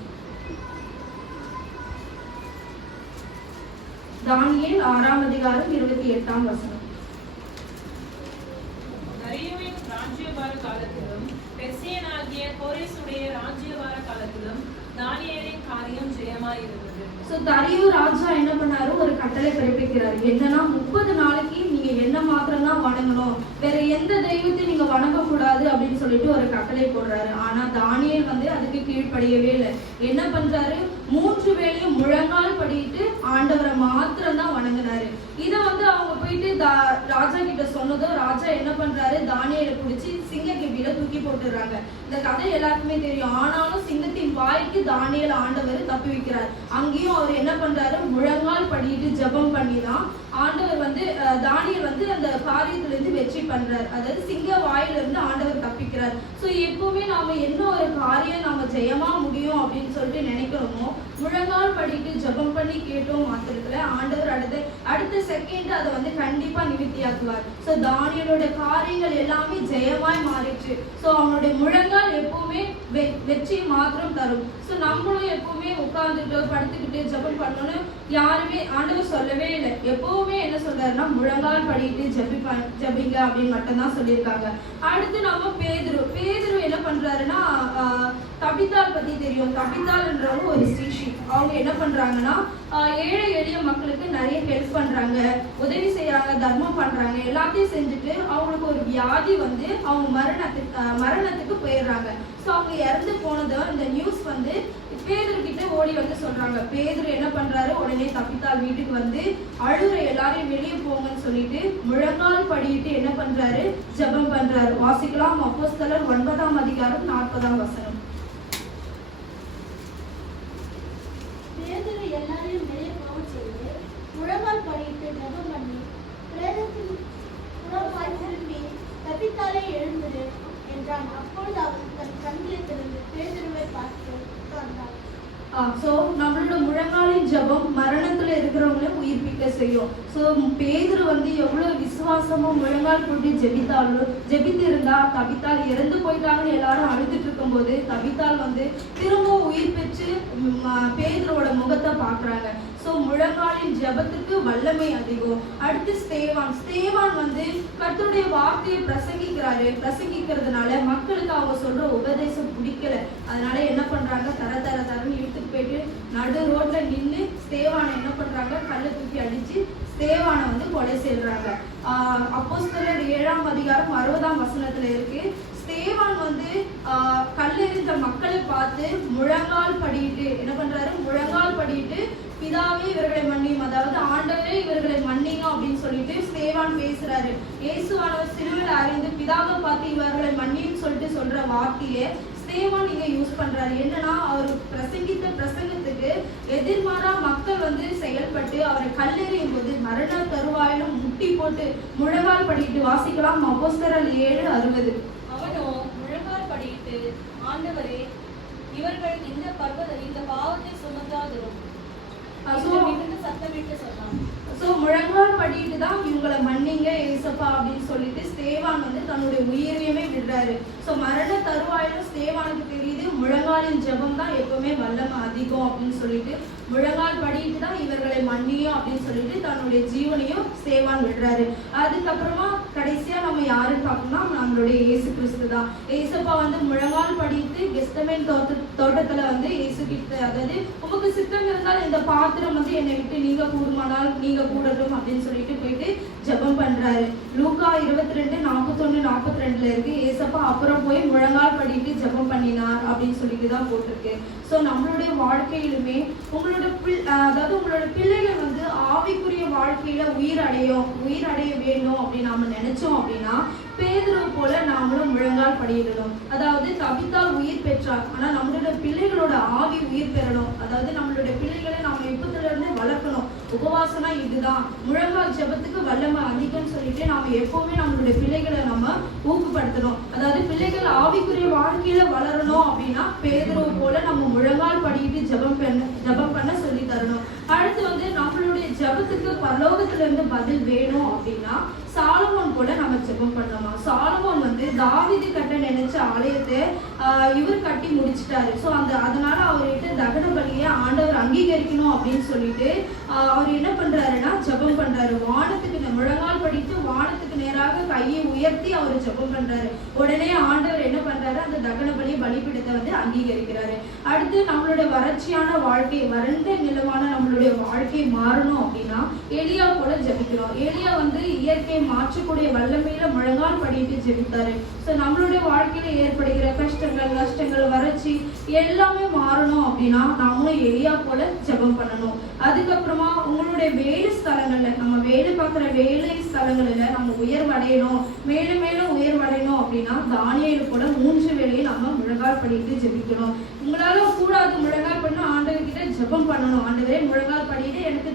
தானியேல் 6ஆம் அதிகாரம் 28ஆம் வசனம். தரியுவின் ராஜ்யபார காலத்திலும் பெர்சியனாகிய கோரேசுடைய ராஜ்யபார காலத்திலும் தானியேலின் காரியம் ஜெயமாயிருந்தது. சோ தரியு ராஜா என்ன பண்ணாரு, ஒரு கட்டளை பிறப்பிக்கிறாரு. என்னன்னா 30 நாளைக்கு நீங்க என்ன மாத்திரம் தான் வணங்கணும், வேற எந்த தெய்வத்தை நீங்க வணங்க கூடாது அப்படின்னு சொல்லிட்டு ஒரு கட்டளை போடுறாரு. ஆனா தானியேல் வந்து அதுக்கு கீழ்ப்படியவே இல்லை. என்ன பண்றாரு, 3 வேளையும் முழங்கால் படிட்டு ஆண்டவரை மாத்திரம் தான் வணங்கினாரு. இதை வந்து அவங்க போயிட்டு ராஜா கிட்ட சொன்னதும் ராஜா என்ன பண்றாரு, தானியேலை பிடிச்சி சிங்க கெபியில தூக்கி போட்டுறாங்க. இந்த கதை எல்லாருக்குமே தெரியும். ஆனாலும் சிங்கத்தின் வாய்க்கு தானியேல் ஆண்டவர் தப்பி வைக்கிறார். அங்கேயும் அவர் என்ன பண்றாரு, முழங்கால் படிட்டு ஜெபம் பண்ணி தான் ஆண்டவர் வந்து தானியேல் வந்து அந்த காரியத்துல இருந்து வெற்றி பண்றார். அதாவது சிங்க வாயில இருந்து ஆண்டவர் தப்பிக்கிறார். சோ எப்பவுமே நாம என்ன ஒரு காரியம் நாம ஜெயமா முடியும் அப்படின்னு சொல்லிட்டு நினைக்கிறோமோ, முழங்கால் படிட்டு ஜெபம் பண்ணி கேட்டோம் மாத்திரத்துல ஆண்டவர் அடுத்த செகண்ட் அதை வந்து கண்டிப்பா நிவர்த்தியாக்குவார். சோ தானியேலோட காரியங்கள் எல்லாமே ஜெயமாய் மாறிடுச்சு. சோ அவனுடைய முழங்கால் எப்பவுமே வெற்றி மாத்திரம் தரும். சோ நம்மளும் எப்பவுமே உட்கார்ந்துட்டு படுத்துக்கிட்டு ஜெபம் பண்ணணும்னு யாருமே ஆண்டவர் சொல்லவே இல்லை. எப்பவுமே என்ன சொல்றாருன்னா முழங்கால் படிட்டு ஜெபிங்க அப்படின்னு மட்டும் தான் சொல்லியிருக்காங்க. அடுத்து நம்ம பேதுரு என்ன பண்றாருன்னா, தபித்தாள் பத்தி தெரியும். தபித்தாள்ன்றவங்க ஒரு ஸ்ரீஷி. அவங்க என்ன பண்றாங்கன்னா ஏழை எளிய மக்களுக்கு நிறைய ஹெல்ப் பண்றாங்க, உதவி செய்யறாங்க, தர்மம் பண்றாங்க. எல்லாத்தையும் செஞ்சுட்டு அவங்களுக்கு ஒரு வியாதி வந்து அவங்க மரணத்துக்கு போயிடுறாங்க. ஸோ அவங்க இறந்து போனதும் இந்த நியூஸ் வந்து பேதுரு கிட்ட ஓடி வந்து சொல்றாங்க. பேதுரு என்ன பண்றாரு, உடனே தப்பித்தாள் வீட்டுக்கு வந்து அழுற எல்லாரையும் வெளியே போங்கன்னு சொல்லிட்டு முழங்கால் படிட்டு என்ன பண்றாரு, ஜெபம் பண்றாரு. வாசிக்கலாம் அப்போஸ்தலர் 9ஆம் அதிகாரம் 40ஆம் வசனம். பேதுரு எல்லாரையும் வெளியே போக செய்து முழங்கால் படிட்டு ஜெபம் பண்ணி பிரேதத்தின் புறமாய் திரும்பி தப்பித்தாலே எழுந்திரு என்றான். அப்பொழுது அவன் தன் கண்களை திறந்து பேதுருவை பார்த்து உட்கார்ந்தான். சோ நம்மளோட முழங்காலின் ஜெபம் மரணத்துல இருக்கிறவங்களை உயிர்ப்பிக்க செய்யும். சோ பேதுரு வந்து எவ்வளவு விசுவாசமா முழங்கால் போட்டு ஜெபித்து இருந்தா தபித்தாள் இறந்து போயிட்டாங்கன்னு எல்லாரும் அழுதுட்டு இருக்கும் போது தபித்தாள் வந்து திரும்பவும் உயிர் பெற்று பேதுருவோட முகத்தை பாக்குறாங்க. சோ முழங்காலின் ஜெபத்துக்கு வல்லமை அதிகம். அடுத்து ஸ்தேவான் வந்து கர்த்தருடைய வார்த்தையை பிரசங்கிக்கிறதுனால மக்களுக்கு அவங்க சொல்ற உபதேசம் பிடிக்கல. அதனால என்ன பண்றாங்க, தரன்னு இழுத்துட்டு போயிட்டு நடு ரோட்ல நின்று ஸ்தேவானை என்ன பண்றாங்க, கல்லை தூக்கி அடிச்சு ஸ்தேவானை வந்து கொலை செய்யறாங்க. அப்போஸ்தலர் 7ஆம் அதிகாரம் 60ஆம் வசனத்துல இருக்கு. ஸ்தேவான் வந்து கல்லெறிந்த மக்களை பார்த்து முழங்கால் படிட்டு என்ன பண்றாரு, முழங்கால் படிட்டு பிதாவே இவர்களை மன்னியும், அதாவது ஆண்டவரே இவர்களை மன்னியும் அப்படின்னு சொல்லிட்டு ஸ்தேவான் பேசுறாரு. இயேசுவானவர் சிலுவையில் அறிந்து பிதாவை பார்த்து இவர்களை மன்னியும் சொல்லிட்டு சொல்ற வார்த்தையை ஸ்தேவான் இங்க யூஸ் பண்றாரு. என்னன்னா அவர் பிரசங்கித்த பிரசங்கத்துக்கு எதிர்மாறா மக்கள் வந்து செயல்பட்டு அவரை கல்லெறியும் போது மரண தருவாயிலும் முட்டி போட்டு முழங்கால் படிட்டு. வாசிக்கலாம் அப்போஸ்தலர் 7:60. அவனோ முழங்கால் படிட்டு, ஆண்டவரே இவர்கள் இந்த பாவத்தை சுமந்தாதிரும் சத்தமிட்டு சொன்னான். சோ முழங்கால் படிட்டு தான் இவங்களை மன்னிங்க ஏசப்பா அப்படின்னு சொல்லிட்டு ஸ்தேவான் வந்து தன்னுடைய உயிரையுமே விடுறாரு. சோ மரண தருவாயிலும் ஸ்தேவானுக்கு தெரியுது முழங்காலின் ஜெபம் தான் எப்பவுமே வல்லமை அதிகம் அப்படின்னு சொல்லிட்டு முழங்கால் படிட்டு தான் இவர்களை மன்னியும் அப்படின்னு சொல்லிட்டு தன்னுடைய ஜீவனையும் ஸ்தேவான் விடுறாரு. அதுக்கப்புறமா கடைசி யாருன்னு பார்க்கணும்னா நம்மளுடைய இயேசு கிறிஸ்து தான். ஏசப்பா வந்து முழங்கால் படித்து கெத்செமனே தோட்டத்துல வந்து இயேசு கிட்ட, அதாவது உமக்கு சித்தம் இருந்தால் இந்த பாத்திரம் வந்து என்னை விட்டு நீங்க கூடுமானால் நீங்க கூடட்டும் அப்படின்னு சொல்லிட்டு போயிட்டு ஜெபம் பண்றாரு. லூக்கா 22:41-42 இருக்கு. ஏசப்பா அப்புறம் போய் முழங்கால் படிட்டு ஜெபம் பண்ணினார் அப்படின்னு சொல்லிட்டு தான் போட்டிருக்கு. ஸோ நம்மளுடைய வாழ்க்கையிலுமே அதாவது உங்களோட பிள்ளைகள் வந்து ஆவிக்குரிய வாழ்க்கையில உயிர் அடைய வேண்டும் அப்படின்னு நாம நினைச்சோம் அப்படின்னா பேதுரு போல நாமளும் முழங்கால் படியிடணும். அதாவது தபித்தால் உயிர் பெற்றார், ஆனா நம்மளோட பிள்ளைகளோட ஆவி உயிர் பெறணும். அதாவது நம்மளுடைய பிள்ளைகளை நாம இப்பத்துல இருந்து வளர்க்கணும். உபவாசனா இதுதான், முழங்கால் ஜெபத்துக்கு வல்லமை அதிகம்னு சொல்லிட்டு நாம எப்பவுமே நம்மளுடைய பிள்ளைகளை நம்ம ஊக்கப்படுத்தணும். அதாவது பிள்ளைகள் ஆவிக்குரிய வாழ்க்கையில வளரணும் அப்படின்னா பேதுரு போல நம்ம முழங்கால் படிட்டு ஜெபம் பண்ண சொல்லி தரணும். அடுத்து வந்து நம்மளுடைய ஜெபத்துக்கு பரலோகத்துல இருந்து பதில் வேணும் அப்படின்னா சாலமோன் போல நம்ம ஜெபம் பண்ணலாமா. சாலமோன் வந்து தாவீது கட்ட நினைச்ச ஆலயத்தை இவர் கட்டி முடிச்சிட்டாரு. ஸோ அதனால அவர்கிட்ட தகன பலியை ஆண்டவர் அங்கீகரிக்கணும் அப்படின்னு சொல்லிட்டு அவர் என்ன பண்றாருன்னா ஜெபம் பண்றாரு. வானத்துக்கு முழங்கால் படித்து வானத்துக்கு நேராக கையை உயர்த்தி அவர் ஜெபம் பண்றாரு. உடனே ஆண்டவர் என்ன பண்றாரு, அந்த தகன பலியை பலிபீடத்தை வந்து அங்கீகரிக்கிறாரு. அடுத்து நம்மளுடைய வறட்சியான வாழ்க்கை, வறண்ட நிலமான நம்மளுடைய வாழ்க்கை மாறணும் அப்படின்னா எலியா போல ஜெபிக்கிறோம். எலியா வந்து இயற்கை மாற்றக்கூடிய வல்லமையில முழங்கால் படிட்டு ஜெபித்தாரு. ஸோ நம்மளுடைய வாழ்க்கையில ஏற்படுகிற கஷ்டங்கள், நஷ்டங்கள், வறட்சி எல்லாமே மாறணும் அப்படின்னா நாமளும் எலியா போல ஜெபம் பண்ணணும். அதுக்கப்புறமா உங்களுடைய வேலை ஸ்தலங்கள்ல, நம்ம வேலை பார்க்குற வேலை ஸ்தலங்கள்ல நம்ம உயர்வடையணும், மேலும் மேலும் உயர்வடையணும் அப்படின்னா தானியேல் போல 3 வேளையை நம்ம முழங்கால் படிட்டு ஜெபிக்கணும். உங்களால கூடாது முழங்கால் பண்ண ஆண்டவர்கிட்ட ஜெபம் பண்ணணும். ஆண்டவரே முழங்கால் படிட்டு எனக்கு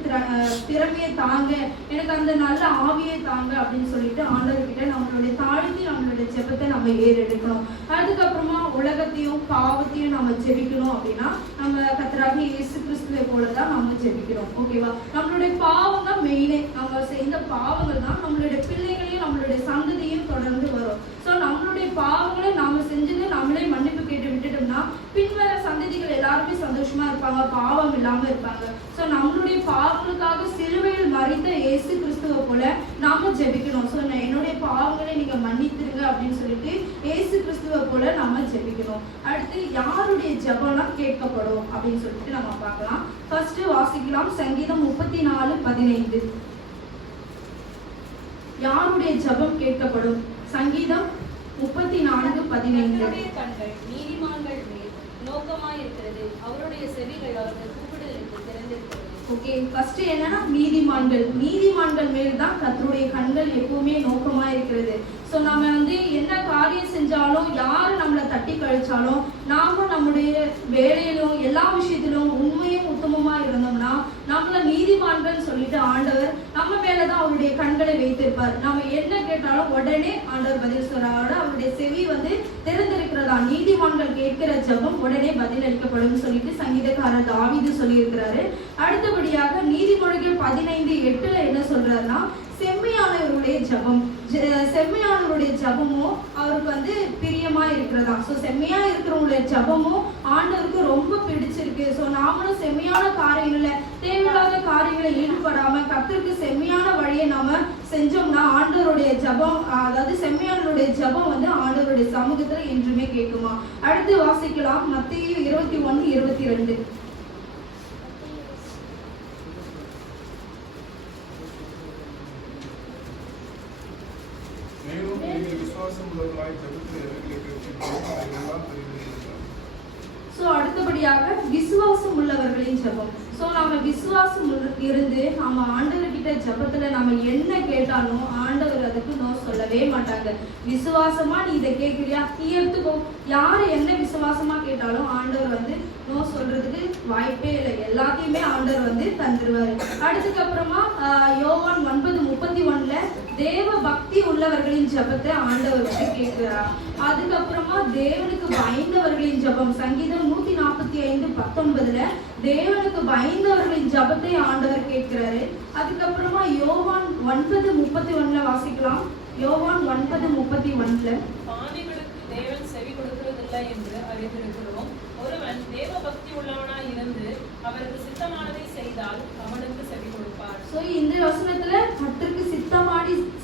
திறமையை தாங்க, எனக்கு அந்த நல்ல ஆவியை தாங்க அப்படின்னு சொல்லிட்டு ஆண்டவர்கிட்ட நம்மளுடைய தாழ்த்தி நம்மளுடைய ஜெபத்தை நம்ம ஏறெடுக்கணும். அதுக்கப்புறமா உலகத்தையும் பாவத்தையும் நம்ம ஜெபிக்கணும் அப்படின்னா நம்ம கர்த்தராகிய இயேசு கிறிஸ்துவை போலதான் நம்ம ஜெபிக்கிறோம். ஓகேவா? நம்மளுடைய பாவம் தான் மெயினே. நம்ம செய்த பாவங்கள் தான் நம்மளுடைய பிள்ளைகளையும் நம்மளுடைய சந்ததியும் தொடர்ந்து வரும். ஸோ நம்மளுடைய பாவங்களை நாம செஞ்சது நம்மளே மன்னிப்பு கேட்டு விட்டுட்டோம்னா பின்வர சந்ததிகள் எல்லாருமே சந்தோஷமா இருப்பாங்க, பாவம் இல்லாம இருப்பாங்க. ஸோ நம்மளுடைய பாவங்களுக்காக சிலுவையில் மரித்த இயேசு கிறிஸ்துவை போல நாம ஜெபிக்கணும். ஸோ என்னுடைய பாவங்களை நீங்க மன்னித்துருங்க அப்படின்னு சொல்லிட்டு இயேசு கிறிஸ்துவை போல நாம ஜெபிக்கணும். அடுத்து யாருடைய ஜெபம்லாம் கேட்கப்படும் அப்படின்னு சொல்லிட்டு நம்ம பார்க்கலாம். ஃபர்ஸ்ட் வாசிக்கலாம் சங்கீதம் 34:15. யாருடைய ஜெபம் கேட்கப்படும்? சங்கீதம் 34:15. கண்கள் நீதிமான்கள் மேல் நோக்கமாயிருக்கிறது, அவருடைய செவிகள் அவர்கள் கூப்பிடுதலுக்கு திறந்திருக்கிறது. ஓகே, ஃபர்ஸ்ட் என்னன்னா நீதிமான்கள் மேல் தான் கர்த்தருடைய கண்கள் எப்பவுமே நோக்கமா இருக்கிறது. ஸோ நம்ம வந்து என்ன காரியம் செஞ்சாலும், யாரு நம்மளை தட்டி கழிச்சாலும், நாம நம்முடைய வேலையிலும் எல்லா விஷயத்திலும் உண்மையும் உத்தமமா இருந்தோம்னா நம்மள நீதிமான்கள் சொல்லிட்டு ஆண்டவர் நம்ம மேலதான் அவருடைய கண்களை வைத்திருப்பார். நம்ம என்ன கேட்டாலும் உடனே ஆண்டவர் பதில் சொல்றாரு. அவருடைய செவி வந்து திறந்திருக்கிறதா. நீதிமான்கள் கேட்கிற ஜெபம் உடனே பதில் அளிக்கப்படும் சொல்லிட்டு சங்கீதக்காரர் தாவீது சொல்லியிருக்கிறாரு. அடுத்தபடியாக நீதிமொழிகள் 15:8 என்ன சொல்றாருன்னா செம்மையானவருடைய ஜெபம், செம்மையானவருடைய ஜெபமும் அவருக்கு வந்து பிரியமா இருக்கிறதா. ஸோ செம்மையா இருக்கிறவங்களுடைய ஜெபமும் ஆண்டவருக்கு ரொம்ப பிடிச்சிருக்கு. ஸோ நாமளும் செம்மையான காரியங்கள்ல தேவையில்லாத காரியங்களை ஈடுபடாம கர்த்தருக்கு செம்மையான வழியை நாம செஞ்சோம்னா ஆண்டவருடைய ஜெபம், அதாவது செம்மையானவருடைய ஜெபம் வந்து ஆண்டவருடைய சமூகத்துல என்றுமே கேட்குமா. அடுத்து வாசிக்கலாம் மத்தேயு 21:22. மேலும் நீங்கள் விசுவாசம் உள்ளவர்களாய் ஜெபத்தில் எவைகளை கேட்கிறீர்களோ அவைகளெல்லாம் பெறுவீர்கள். ஸோ அடுத்தபடியாக விசுவாசம் உள்ளவர்களின் ஜெபம். ஸோ நம்ம விசுவாசம் இருந்து நம்ம ஆண்டவர்கிட்ட ஜெபத்துல நம்ம என்ன கேட்டாலும் ஆண்டவர் அதுக்கு நோ சொல்லவே மாட்டாங்க. விசுவாசமா நீ இதை கேட்குறியா, நீ எடுத்துக்கோ. யாரு என்ன விசுவாசமா கேட்டாலும் ஆண்டவர் வந்து நோ சொல்றதுக்கு வாய்ப்பே இல்லை. எல்லாத்தையுமே ஆண்டவர் வந்து தந்துருவாரு. அதுக்கப்புறமா யோவான் 9:31 தேவ பக்தி உள்ளவர்களின் ஜெபத்தை ஆண்டவர் வந்து கேட்கிறார். அதுக்கப்புறமா தேவனுக்கு பயந்தவர்களின் ஜெபம் சங்கீதம் 145:19 தேவனுக்கு பயந்தவர்களின் ஜெபத்தை ஆண்டவர் கேட்கிறாரு. அதுக்கப்புறமா யோவான் 9:31 வாசிக்கலாம். யோவான் 9:31 பாவிகளுக்கு தேவன் செவி கொடுக்கிறதில்லை என்று அறிந்திருக்கிறோம். ஒருவன் தேவ பக்தி உள்ளவனாய் இருந்து அவருக்கு சித்தமானதை செய்தால் அவனுக்கு செவி கொடுப்பார். சோ இந்த வசனத்துல கர்த்தருக்கு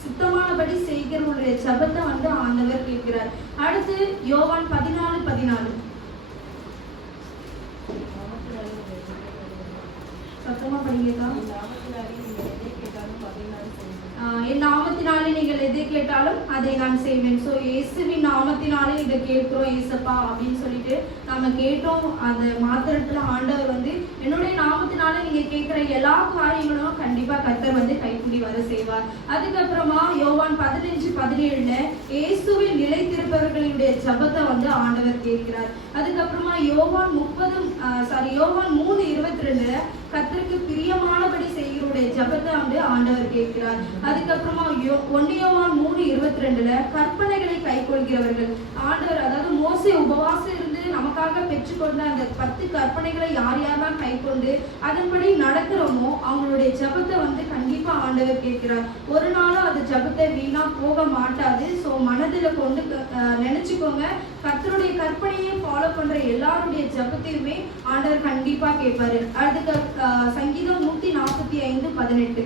சித்தமானபடி செய்கிறவருடைய அவங்களுடைய ஜெபத்தை வந்து ஆண்டவர் கேட்கிறார். அடுத்து யோவான் 14:14. சத்தமா படிங்கக்கா. என் நாமத்தினாலே நீங்கள் எதை கேட்டாலும் அதை நான் செய்வேன். ஸோ இயேசுவின் நாமத்தினாலே இதை கேட்கிறோம் ஏசப்பா அப்படின்னு சொல்லிட்டு நாம கேட்டோம். அந்த மாத்திரத்துல ஆண்டவர் வந்து என்னுடைய நாமத்தினாலே நீங்க கேட்கிற எல்லா காரியங்களும் கண்டிப்பா கர்த்தர் வந்து கைக்குடி வர செய்வார். அதுக்கப்புறமா யோவான் 15:17 இயேசுவில் நிலைத்திருப்பவர்களுடைய ஜெபத்தை வந்து ஆண்டவர் கேட்கிறார். அதுக்கப்புறமா யோவான் 3:22 கர்த்தருக்கு பிரியமானபடி செய்கிறோடைய ஜெபத்தை வந்து ஆண்டவர் கேட்கிறார். அதுக்கப்புறமா 1 யோவான் 3:22 கற்பனைகளை கைக்கொள்கிறவர்கள் ஆண்டவர், அதாவது மோசே உபவாசம் இருந்து நமக்காக பெற்றுக்கொண்ட அந்த 10 கற்பனைகளை யார் யாரெல்லாம் கைக்கொண்டு அதன்படி நடக்கிறோமோ அவங்களுடைய ஜெபத்தை வந்து கண்டிப்பா ஆண்டவர் கேட்கிறார். ஒரு நாளும் அந்த ஜெபத்தை வீணா போக மாட்டாது. ஸோ மனதில் கொண்டு நினைச்சுக்கோங்க, கர்த்தருடைய கற்பனையை ஃபாலோ பண்ற எல்லாருடைய ஜெபத்தையுமே ஆண்டவர் கண்டிப்பா கேட்பாரு. அதுக்கு சங்கீதம் 145:18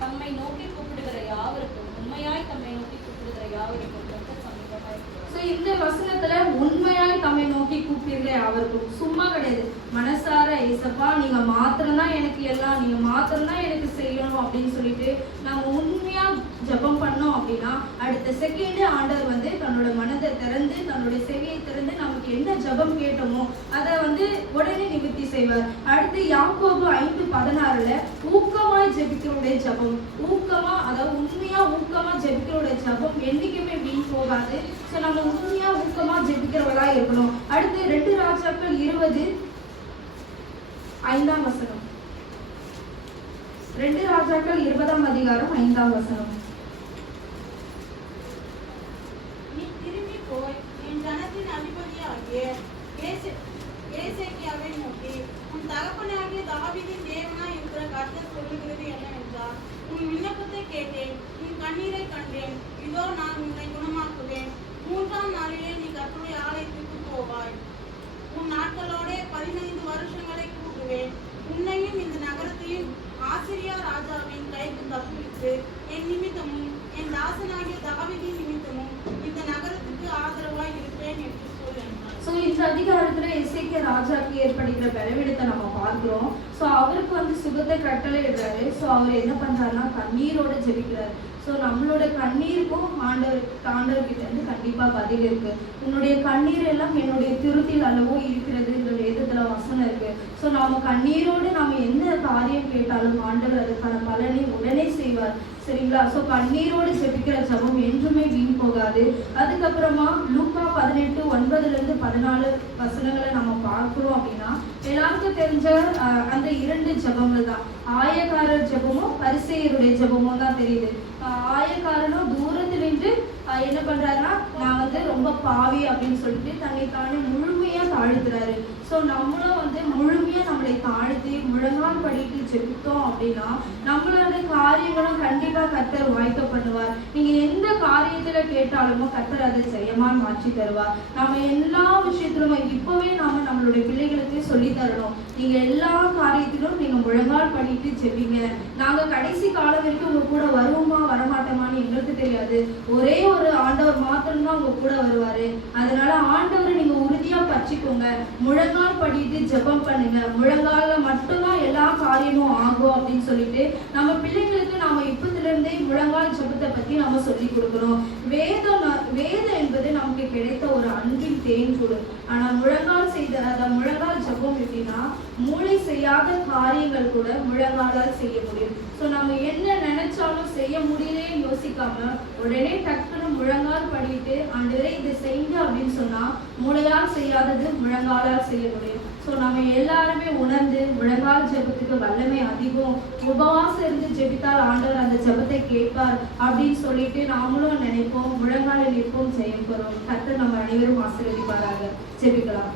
தம்மை நோக்கி கூப்பிடுகிற யாவருக்கும் உண்மையாய் தம்மை நோக்கி கூப்பிடுகிற யாவருக்கும் கர்த்தர் சமீபமாய் இருக்கிறார். ஸோ இந்த வசனத்துல உண்மையாய் தம்மை நோக்கி கூப்பிடுகிற யாவருக்கும், சும்மா கிடையாது, மனசார ஏசப்பா நீங்க மாத்திரம்தான் எனக்கு எல்லாம், நீங்க மாத்திரம்தான் எனக்கு செய்யணும் அப்படின்னு சொல்லிட்டு நம்ம உண்மையா ஜெபம் பண்ணோம் அப்படின்னா அடுத்த செகண்டே ஆண்டவர் வந்து தன்னோட மனதை திறந்து தன்னுடைய செவியை திறந்து நமக்கு என்ன ஜெபம் கேட்டோமோ அதை வந்து உடனே நிவர்த்தி செய்வார். அடுத்து யாக்கோபு 5:16 ஊக்கமாய் ஜெபிக்கிறோடைய ஜெபம், ஊக்கமா அதாவது உண்மையா ஊக்கமா ஜெபிக்கிறோடைய ஜெபம் என்னைக்குமே வீண் போகாது. ஸோ நம்ம உண்மையா ஊக்கமா ஜெபிக்கிறவளா இருக்கணும். அடுத்து 2 ராஜாக்கள் 20:5 2 ராஜாக்கள் 20:5 நீ திரும்பி போய் என் ஜனத்தின் அதிபதியாகிய ஏசேக்கியாவை நோக்கி, உன் தகப்பனாகிய தாவீதின் தேவனாய் இருக்கிற கர்த்தர் சொல்லுகிறது என்னவென்றால், உன் விண்ணப்பத்தை கேட்டேன், உன் கண்ணீரை கண்டேன், இதோ நான் உன்னை குணமாக்குவேன். 3ஆம் நாளிலே நீ கர்த்தருடைய ஆலயத்திற்கு போவாய். உன் நாட்களோட 15 வருஷங்களை கூட்டுவேன். உன்னையும் இந்த நகரத்தையும் ஆசிரியா ராஜாவின் கைக்கு தப்புவித்து என் நிமித்தமும் என் தாசனாகிய தாவீதின் நிமித்தமும் இந்த நகரத்துக்கு ஆதரவாய் இருப்பேன் என்று சொல்லுங்கள். ஸோ இந்த அதிகாரத்துல எசேக்கியா ராஜாக்கு ஏற்படுகிற பலவீனத்தை நம்ம பார்க்கிறோம். ஸோ அவருக்கு வந்து சுகத்தை கட்டளையிடுறாரு. ஸோ அவர் என்ன பண்றாருன்னா கண்ணீரோட ஜெபிக்கிறார். ஸோ நம்மளோட கண்ணீருக்கும் ஆண்டவர்கிட்ட இருந்து கண்டிப்பா பதில் இருக்கு. உன்னுடைய கண்ணீர் எல்லாம் என்னுடைய திருத்தில் அளவோ இருக்கிறது இந்த வேதத்துல வசனம் இருக்கு. ஸோ நாம கண்ணீரோடு நாம என்ன காரியம் கேட்டாலும் ஆண்டவர் அதுக்கான பலனை உடனே செய்வார். சரிங்களா? ஸோ கண்ணீரோடு ஜெபிக்கிற ஜெபம் என்றுமே வீண் போகாது. அதுக்கப்புறமா லூக்கா 18:14 நம்ம பார்க்கிறோம் அப்படின்னா எல்லாருக்கும் தெரிஞ்ச அந்த 2 ஜெபங்கள் தான். ஆயக்காரர் ஜெபமும் பரிசேயருடைய ஜெபமும் தான் தெரியுது. ஆயக்காரனும் தூரத்தில் நின்று என்ன பண்றாருன்னா நான் வந்து ரொம்ப பாவி அப்படின்னு சொல்லிட்டு தன்னை தானே முழுமையா தாழ்த்துறாரு. ஸோ நம்மளும் வந்து முழுமையா நம்மளை தாழ்த்தி முழங்கால் படிட்டு ஜெபித்தோம் அப்படின்னா நம்மளோட காரியங்களும் கண்டிப்பா கர்த்தர் வாய்க்க பண்ணுவார். நீங்க எந்த காரியத்துல கேட்டாலுமோ கர்த்தர் அதை ஜெயமா மாற்றி தருவார். நாம எல்லா விஷயத்திலும் இப்பவே நாம நம்மளுடைய பிள்ளைகளுக்கு சொல்லி தரணும். நீங்க எல்லா காரியத்திலும் நீங்க முழங்கால் பண்ணிட்டு ஜெபிங்க. நாங்க கடைசி காலம் வரைக்கும் உங்க கூட வருவோமா வரமாட்டோமான்னு எங்களுக்கு தெரியாது. ஒரே ஒரு ஆண்டவர் மாத்திரம்தான் உங்க கூட வருவாரு. அதனால ஆண்டவரை நீங்க உறுதியா பற்றிக்கோங்க. முழங்கால் படிட்டு ஜெபம் பண்ணுங்க. முழங்கால மட்டும்தான் எல்லா காரியமும் ஆகும் அப்படின்னு சொல்லிட்டு நம்ம பிள்ளைங்களுக்கு நாம இப்பத்துல இருந்தே முழங்கால் ஜெபத்தை பத்தி நம்ம சொல்லி கொடுக்கணும். வேதம் என்பது நமக்கு கிடைத்த ஒரு அன்பின் தேன் கூடு. ஆனா முழங்கால் ஜெபம் எப்படின்னா மூளை செய்யாத காரியங்கள் கூட முழங்காலால் செய்ய முடியும். ஸோ நம்ம என்ன நினைச்சாலும் செய்ய முடியலே யோசிக்காம உடனே டக்குன்னு முழங்கால் படிட்டு ஆண்டவரே இதை செய்யுங்க அப்படின்னு சொன்னா மூளையால் செய்யாதது முழங்காலால் செய்ய முடியும். ஸோ நம்ம எல்லாருமே உணர்ந்து முழங்கால் ஜெபத்துக்கு வல்லமை அதிகம். உபவாசம் இருந்து ஜெபித்தால் ஆண்டவர் அந்த ஜெபத்தை கேட்பார் அப்படின்னு சொல்லிட்டு நாமளும் நினைப்போம். முழங்காலில் நிற்போம், ஜெயம் பெறும். கர்த்தர் நம்ம அனைவரும் ஆசீர்வதிப்பாராக. ஜெபிக்கலாம்.